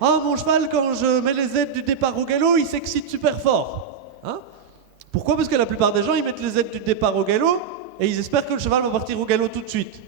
Ah, mon cheval, quand je mets les aides du départ au galop, il s'excite super fort. Hein? Pourquoi? Parce que la plupart des gens, ils mettent les aides du départ au galop et ils espèrent que le cheval va partir au galop tout de suite.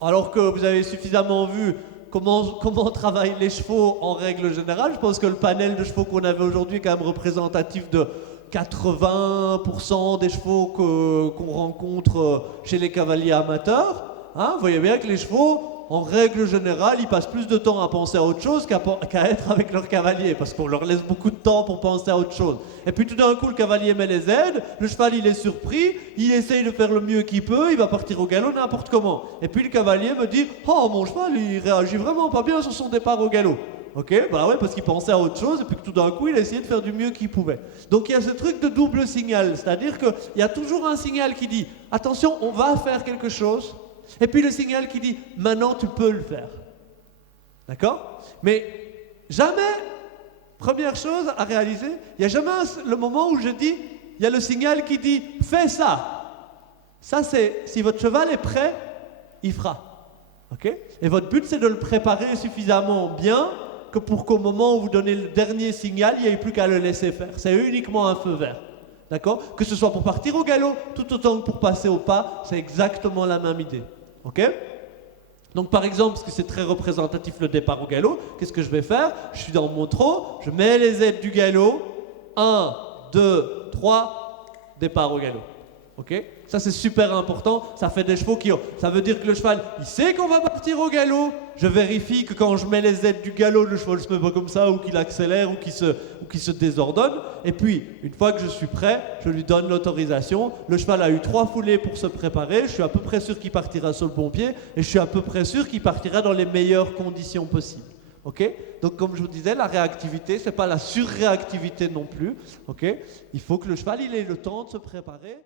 Alors que vous avez suffisamment vu comment travaillent les chevaux en règle générale. Je pense que le panel de chevaux qu'on avait aujourd'hui est quand même représentatif de 80% des chevaux qu'on rencontre chez les cavaliers amateurs. Hein, vous voyez bien que les chevaux, en règle générale, ils passent plus de temps à penser à autre chose qu'à être avec leur cavalier, parce qu'on leur laisse beaucoup de temps pour penser à autre chose. Et puis tout d'un coup, le cavalier met les aides, le cheval il est surpris, il essaye de faire le mieux qu'il peut, il va partir au galop n'importe comment. Et puis le cavalier me dit « Oh, mon cheval, il réagit vraiment pas bien sur son départ au galop. » Ok, bah ouais, parce qu'il pensait à autre chose et puis que tout d'un coup, il a essayé de faire du mieux qu'il pouvait. Donc il y a ce truc de double signal, c'est-à-dire qu'il y a toujours un signal qui dit « Attention, on va faire quelque chose », et puis le signal qui dit « Maintenant, tu peux le faire ». D'accord? Mais jamais, première chose à réaliser, il n'y a jamais le moment où je dis, il y a le signal qui dit « Fais ça ». Ça, c'est, si votre cheval est prêt, il fera. Ok? Et votre but, c'est de le préparer suffisamment bien que pour qu'au moment où vous donnez le dernier signal, il n'y ait plus qu'à le laisser faire. C'est uniquement un feu vert. D'accord? Que ce soit pour partir au galop, tout autant que pour passer au pas, c'est exactement la même idée. Ok? Donc par exemple, parce que c'est très représentatif le départ au galop, qu'est-ce que je vais faire? Je suis dans mon trot, je mets les aides du galop, 1, 2, 3, départ au galop. Ok? Ça c'est super important, ça fait des chevaux qui ont... Ça veut dire que le cheval, il sait qu'on va partir au galop, je vérifie que quand je mets les aides du galop, le cheval ne se met pas comme ça, ou qu'il accélère, ou qu'il se désordonne. Et puis, une fois que je suis prêt, je lui donne l'autorisation. Le cheval a eu 3 foulées pour se préparer, je suis à peu près sûr qu'il partira sur le bon pied, et je suis à peu près sûr qu'il partira dans les meilleures conditions possibles. Okay? Donc comme je vous disais, la réactivité, ce n'est pas la surréactivité non plus. Okay? Il faut que le cheval il ait le temps de se préparer.